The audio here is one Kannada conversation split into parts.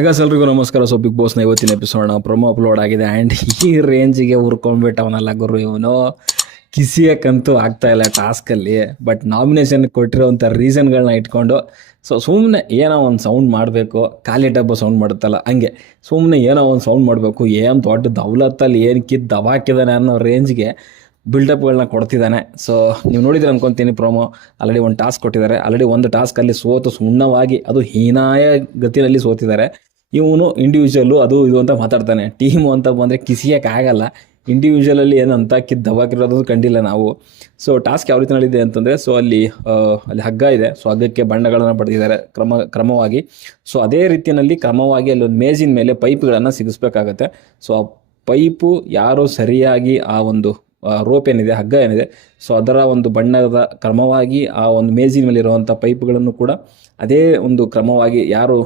ಹಾಗ ಎಲ್ರಿಗೂ ನಮಸ್ಕಾರ. ಸೊ ಬಿಗ್ ಬಾಸ್ನ ಇವತ್ತಿನ ಎಪಿಸೋಡ್ನ ಪ್ರೊಮೋ ಅಪ್ಲೋಡ್ ಆಗಿದೆ. ಆ್ಯಂಡ್ ಈ ರೇಂಜಿಗೆ ಹುರ್ಕೊಂಡ್ಬಿಟ್ಟವನಲ್ಲ ಗುರು ಇವನು. ಕಿಸಿಯಕ್ಕಂತೂ ಆಗ್ತಾ ಇಲ್ಲ ಟಾಸ್ಕಲ್ಲಿ ಬಟ್ ನಾಮಿನೇಷನ್ ಕೊಟ್ಟಿರೋವಂಥ ರೀಸನ್ಗಳನ್ನ ಇಟ್ಕೊಂಡು ಸೊ ಸುಮ್ಮನೆ ಏನೋ ಒಂದು ಸೌಂಡ್ ಮಾಡಬೇಕು. ಖಾಲಿ ಡಬ್ಬ ಸೌಂಡ್ ಮಾಡುತ್ತಲ್ಲ, ಹಂಗೆ. ಸುಮ್ಮನೆ ಏನೋ ಒಂದು ಸೌಂಡ್ ಮಾಡಬೇಕು. ಏನು ದೊಡ್ಡ ದೌಲತ್ತಲ್ಲಿ ಏನು ಕಿದ್ದು ದಬಾಕಿದ್ದಾನೆ ಅನ್ನೋ ರೇಂಜ್ಗೆ ಬಿಲ್ಡಪ್ಗಳನ್ನ ಕೊಡ್ತಿದ್ದಾನೆ ಸೊ ನೀವು ನೋಡಿದ್ರೆ ಅನ್ಕೊಂತೀನಿ ಪ್ರೋಮೋ ಆಲ್ರೆಡಿ ಒಂದು ಟಾಸ್ಕ್ ಕೊಟ್ಟಿದ್ದಾರೆ. ಆಲ್ರೆಡಿ ಒಂದು ಟಾಸ್ಕಲ್ಲಿ ಸೋತು ಸುಣ್ಣವಾಗಿ, ಅದು ಹೀನಾಯ ಗತಿಯಲ್ಲಿ ಸೋತಿದ್ದಾರೆ. ಇವನು ಇಂಡಿವಿಜುವಲ್ಲು ಅದು ಇದು ಅಂತ ಮಾತಾಡ್ತಾನೆ. ಟೀಮು ಅಂತ ಬಂದರೆ ಕಿಸಿಯೋಕ್ಕಾಗಲ್ಲ ಇಂಡಿವಿಜುವಲಲ್ಲಿ ಏನಂತ ಕಿದ್ದು ದಬಾಕಿರೋದು ಕಂಡಿಲ್ಲ ನಾವು. ಸೊ ಟಾಸ್ಕ್ ಯಾವ ರೀತಿ ನಡೆದಿದೆ ಅಂತಂದರೆ ಸೊ ಅಲ್ಲಿ ಅಲ್ಲಿ ಹಗ್ಗ ಇದೆ. ಸೊ ಹಗ್ಗಕ್ಕೆ ಬಣ್ಣಗಳನ್ನು ಪಡೆದಿದ್ದಾರೆ ಕ್ರಮ, ಕ್ರಮವಾಗಿ. ಸೊ ಅದೇ ರೀತಿಯಲ್ಲಿ ಕ್ರಮವಾಗಿ ಅಲ್ಲೊಂದು ಮೇಜಿನ ಮೇಲೆ ಪೈಪ್ಗಳನ್ನು ಸಿಗಿಸ್ಬೇಕಾಗತ್ತೆ. ಸೊ ಆ ಪೈಪು ಯಾರು ಸರಿಯಾಗಿ ಆ ಒಂದು ರೋಪ್ ಏನಿದೆ, ಹಗ್ಗ ಏನಿದೆ ಸೊ ಅದರ ಒಂದು ಬಣ್ಣದ ಕ್ರಮವಾಗಿ ಆ ಒಂದು ಮೇಜಿನ ಮೇಲೆ ಇರುವಂಥ ಪೈಪ್ಗಳನ್ನು ಕೂಡ ಅದೇ ಒಂದು ಕ್ರಮವಾಗಿ ಯಾರು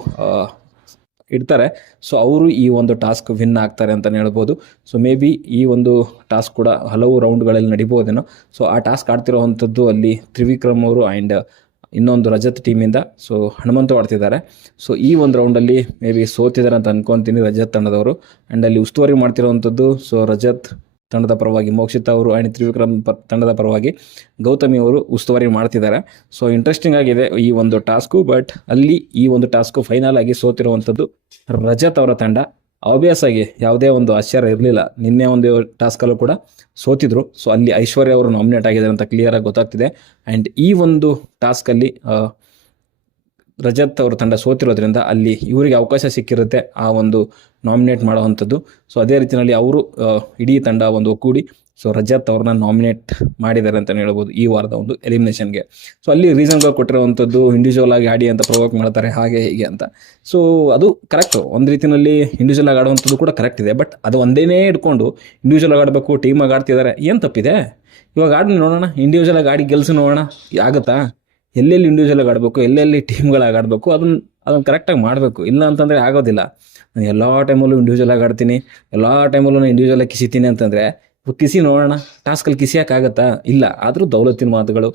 ಇಡ್ತಾರೆ. ಸೊ ಅವರು ಈ ಒಂದು ಟಾಸ್ಕ್ ವಿನ್ ಆಗ್ತಾರೆ ಅಂತಲೇ ಹೇಳ್ಬೋದು. ಸೊ ಮೇ ಬಿ ಈ ಒಂದು ಟಾಸ್ಕ್ ಕೂಡ ಹಲವು ರೌಂಡ್ಗಳಲ್ಲಿ ನಡಿಬೋದೇನೋ ಸೊ ಆ ಟಾಸ್ಕ್ ಆಡ್ತಿರೋವಂಥದ್ದು ಅಲ್ಲಿ ತ್ರಿವಿಕ್ರಮ್ ಅವರು ಆ್ಯಂಡ್ ಇನ್ನೊಂದು ರಜತ್ ಟೀಮಿಂದ ಸೊ ಹನುಮಂತ ಆಡ್ತಿದ್ದಾರೆ. ಸೊ ಈ ಒಂದು ರೌಂಡಲ್ಲಿ ಮೇ ಬಿ ಸೋತಿದ್ದಾರೆ ಅಂತ ಅನ್ಕೊತೀನಿ ರಜತ್ ತಂಡದವರು. ಆ್ಯಂಡ್ ಅಲ್ಲಿ ಉಸ್ತುವಾರಿ ಮಾಡ್ತಿರೋವಂಥದ್ದು ಸೊ ರಜತ್ ತಂಡದ ಪರವಾಗಿ ಮೋಕ್ಷಿತ ಅವರು ಆ್ಯಂಡ್ ತ್ರಿವಿಕ್ರಮ್ ಪ ತಂಡದ ಪರವಾಗಿ ಗೌತಮಿ ಅವರು ಉಸ್ತುವಾರಿ ಮಾಡ್ತಿದ್ದಾರೆ. ಸೊ ಇಂಟ್ರೆಸ್ಟಿಂಗ್ ಆಗಿದೆ ಈ ಒಂದು ಟಾಸ್ಕು ಬಟ್ ಅಲ್ಲಿ ಈ ಒಂದು ಟಾಸ್ಕು ಫೈನಲ್ ಆಗಿ ಸೋತಿರುವಂಥದ್ದು ರಜತ್ ಅವರ ತಂಡ. ಆಬ್ವಿಯಸ್ ಆಗಿ ಯಾವುದೇ ಒಂದು ಆಶ್ಚರ್ಯ ಇರಲಿಲ್ಲ. ನಿನ್ನೆ ಒಂದು ಟಾಸ್ಕಲ್ಲೂ ಕೂಡ ಸೋತಿದ್ರು. ಸೊ ಅಲ್ಲಿ ಐಶ್ವರ್ಯ ಅವರು ನಾಮಿನೇಟ್ ಆಗಿದ್ದಾರೆ ಅಂತ ಕ್ಲಿಯರಾಗಿ ಗೊತ್ತಾಗ್ತಿದೆ. ಆ್ಯಂಡ್ ಈ ಒಂದು ಟಾಸ್ಕಲ್ಲಿ ರಜತ್ ಅವ್ರ ತಂಡ ಸೋತಿರೋದ್ರಿಂದ ಅಲ್ಲಿ ಇವರಿಗೆ ಅವಕಾಶ ಸಿಕ್ಕಿರುತ್ತೆ ಆ ಒಂದು ನಾಮಿನೇಟ್ ಮಾಡುವಂಥದ್ದು. ಸೊ ಅದೇ ರೀತಿಯಲ್ಲಿ ಅವರು ಇಡೀ ತಂಡ ಒಂದು ಒಕ್ಕೂಡಿ ಸೊ ರಜತ್ ಅವ್ರನ್ನ ನಾಮಿನೇಟ್ ಮಾಡಿದ್ದಾರೆ ಅಂತಲೇ ಹೇಳ್ಬೋದು ಈ ವಾರದ ಒಂದು ಎಲಿಮಿನೇಷನ್ಗೆ ಸೊ ಅಲ್ಲಿ ರೀಸನ್ಗಳು ಕೊಟ್ಟಿರುವಂಥದ್ದು ಇಂಡಿವಿಜುವಲ್ ಆಗಿ ಆಡಿ ಅಂತ ಪ್ರೊವೋಕ್ ಮಾಡ್ತಾರೆ, ಹಾಗೆ ಹೀಗೆ ಅಂತ. ಸೊ ಅದು ಕರೆಕ್ಟು ಒಂದು ರೀತಿಯಲ್ಲಿ ಇಂಡಿವಿಜುವಲ್ ಆಗಿ ಆಡುವಂಥದ್ದು ಕೂಡ ಕರೆಕ್ಟ್ ಇದೆ. ಬಟ್ ಅದು ಒಂದೇನೇ ಇಟ್ಕೊಂಡು ಇಂಡಿವಿಜುವಲ್ ಆಗಿ ಆಡಬೇಕು ಟೀಮಾಗಿ ಆಡ್ತಿದ್ದಾರೆ, ಏನು ತಪ್ಪಿದೆ? ಇವಾಗ ಆಡಿ ನೋಡೋಣ ಇಂಡಿವಿಜುವಲ್ ಆಗಿ ಆಡಿ ಗೆಲ್ಸಿ ನೋಡೋಣ ಆಗುತ್ತಾ? ಎಲ್ಲೆಲ್ಲಿ ಇಂಡಿವಿಜುವಲ್ ಆಗಿ ಆಡಬೇಕು, ಎಲ್ಲೆಲ್ಲಿ ಟೀಮ್ಗಳಾಗಿ ಆಡಬೇಕು ಅದನ್ನು ಅದನ್ನು ಕರೆಕ್ಟಾಗಿ ಮಾಡಬೇಕು. ಇಲ್ಲ ಅಂತಂದರೆ ಆಗೋದಿಲ್ಲ. ನಾನು ಎಲ್ಲ ಟೈಮಲ್ಲೂ ಇಂಡಿವಿಜುವಲ್ ಆಗಿ ಆಡ್ತೀನಿ, ಎಲ್ಲ ಟೈಮಲ್ಲೂ ನಾನು ಇಂಡಿವಿಜುವಲ್ ಆಗಿ ಕಿಸಿತೀನಿ ಅಂತಂದರೆ ಕಿಸಿ ನೋಡೋಣ. ಟಾಸ್ಕಲ್ಲಿ ಕಿಸಿಯೋಕ್ಕಾಗತ್ತಾ ಇಲ್ಲ. ಆದರೂ ದೌಲತ್ತಿನ ಮಾತುಗಳು.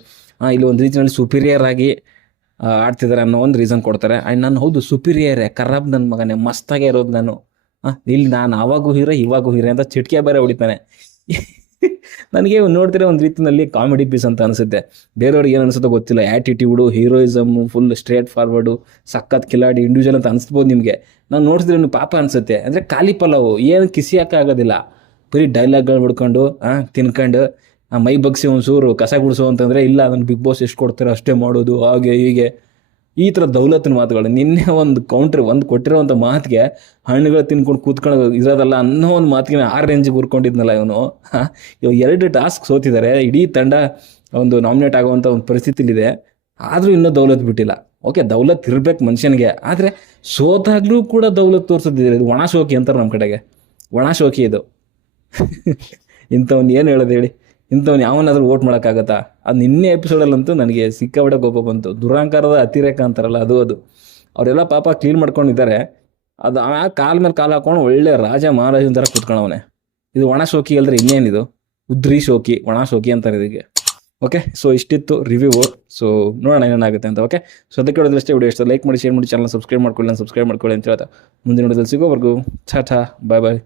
ಇಲ್ಲಿ ಒಂದು ರೀತಿಯಲ್ಲಿ ಸುಪೀರಿಯರ್ ಆಗಿ ಆಡ್ತಿದ್ದಾರೆ ಅನ್ನೋ ಒಂದು ರೀಸನ್ ಕೊಡ್ತಾರೆ. ಆ್ಯಂಡ್ ನಾನು ಹೌದು ಸುಪೀರಿಯರೇ ಕರಾಬ್ ನನ್ನ ಮಗನೇ, ಮಸ್ತಾಗೆ ಇರೋದು ನಾನು. ಇಲ್ಲಿ ನಾನು ಆವಾಗೂ ಹೀರೋ ಇವಾಗೂ ಹೀರೋ ಅಂತ ಚಿಟ್ಕೆ ಬೇರೆ ಹೊಡಿತಾನೆ. ನನಗೆ ನೋಡ್ತಿರೋ ಒಂದು ರೀತಿಯಲ್ಲಿ ಕಾಮಿಡಿ ಪೀಸ್ ಅಂತ ಅನಿಸುತ್ತೆ. ಬೇರೆಯವ್ರಿಗೆ ಏನು ಅನಿಸುತ್ತೋ ಗೊತ್ತಿಲ್ಲ. Attitude heroism full straight forward ಸಖತ್ ಕಿಲಾಡಿ ಇಂಡಿವಿಜುವಲ್ ಅಂತ ಅನಿಸ್ಬೋದು ನಿಮಗೆ. ನಾನು ನೋಡ್ತಿದ್ರೆ ಪಾಪ ಅನಿಸುತ್ತೆ. ಅಂದರೆ ಖಾಲಿ ಪಲಾವು, ಏನು ಕಿಸಿಯೋಕ್ಕಾಗೋದಿಲ್ಲ ಬರೀ ಡೈಲಾಗ್ಗಳು ಹೊಡ್ಕೊಂಡು ತಿನ್ಕೊಂಡು ಮೈ ಬಗ್ಸಿ ಒಂದು ಸೂರು, ಕಸ ಗುಡಿಸೋ ಅಂತಂದರೆ ಇಲ್ಲ ನನ್ನ ಬಿಗ್ ಬಾಸ್ ಎಷ್ಟು ಕೊಡ್ತಾರೆ ಅಷ್ಟೇ ಮಾಡೋದು, ಹಾಗೆ ಹೀಗೆ. ಈ ಥರ ದೌಲತ್ತಿನ ಮಾತುಗಳು ನಿನ್ನೆ ಒಂದು ಕೌಂಟ್ರ್ ಒಂದು ಕೊಟ್ಟಿರೋವಂಥ ಮಾತಿಗೆ ಹಣ್ಣುಗಳು ತಿನ್ಕೊಂಡು ಕೂತ್ಕೊಂಡು ಇರೋದಲ್ಲ ಅನ್ನೋ ಒಂದು ಮಾತಿಗೆ ಆ ರೇಂಜಿಗೆ ಉರ್ಕೊಂಡಿದ್ನಲ್ಲ ಇವನು. ಇವಾಗ ಎರಡು ಟಾಸ್ಕ್ ಸೋತಿದ್ದಾರೆ ಇಡೀ ತಂಡ ಒಂದು ನಾಮಿನೇಟ್ ಆಗುವಂಥ ಒಂದು ಪರಿಸ್ಥಿತಿಲಿದೆ ಆದರೂ ಇನ್ನೂ ದೌಲತ್ ಬಿಟ್ಟಿಲ್ಲ. ಓಕೆ ದೌಲತ್ ಇರಬೇಕು ಮನುಷ್ಯನಿಗೆ, ಆದರೆ ಸೋತಾಗ್ಲೂ ಕೂಡ ದೌಲತ್ ತೋರಿಸೋದಿದೆ ಇದು ಒಣ ಶೋಕಿ ಅಂತಾರೆ ನಮ್ಮ ಕಡೆಗೆ. ಒಣ ಶೋಕಿ ಇದು. ಇಂಥವ್ನು ಏನು ಹೇಳೋದು ಹೇಳಿ? ಇಂಥವ್ನು ಯಾವನಾದರೂ ಓಟ್ ಮಾಡೋಕ್ಕಾಗತ್ತಾ? ಅದು ನಿನ್ನೆ ಎಪಿಸೋಡಲ್ಲಂತೂ ನನಗೆ ಸಿಕ್ಕಾಬಿಡ ಕೋಪ ಬಂತು. ದುರಾಂಕಾರದ ಅತಿರೇಕ ಅಂತಾರಲ್ಲ, ಅದು ಅದು. ಅವರೆಲ್ಲ ಪಾಪ ಕ್ಲೀನ್ ಮಾಡ್ಕೊಂಡಿದ್ದಾರೆ. ಅದು ಆ ಕಾಲ ಮೇಲೆ ಕಾಲು ಹಾಕೊಂಡು ಒಳ್ಳೆ ರಾಜ ಮಹಾರಾಜನ ಥರ ಕೂತ್ಕೊಳ್ಳವನೆ ಇದು ಒಣ ಶೋಕಿ ಅಲ್ಲದೆ ಇನ್ನೇನಿದು? ಉದ್ರಿ ಶೋಕಿ, ಒಣ ಶೋಕಿ ಅಂತಾರೆ ಇದಕ್ಕೆ ಓಕೆ ಸೊ ಇಷ್ಟಿತ್ತು ರಿವ್ಯೂ ಸೊ ನೋಡೋಣ ಏನಾಗುತ್ತೆ ಅಂತ ಓಕೆ ಸೊ ಅದಕ್ಕೆ ಅಷ್ಟೇ ವಿಡಿಯೋ ಇಷ್ಟ ಲೈಕ್ ಮಾಡಿ ಶೇರ್ ಮಾಡಿ ಚಾನಲ್ ಸಬ್ಸ್ಕ್ರೈಬ್ ಮಾಡ್ಕೊಳ್ಳಿ ಸಬ್ಸ್ಕ್ರೈಬ್ ಮಾಡ್ಕೊಳ್ಳಿ ಅಂತ ಹೇಳ್ತಾ. ಮುಂದಿನ ವಿಡಿಯೋದಲ್ಲಿ ಸಿಗೋವರೆಗೂ ಛಾ ಬಾಯ್ ಬಾಯ್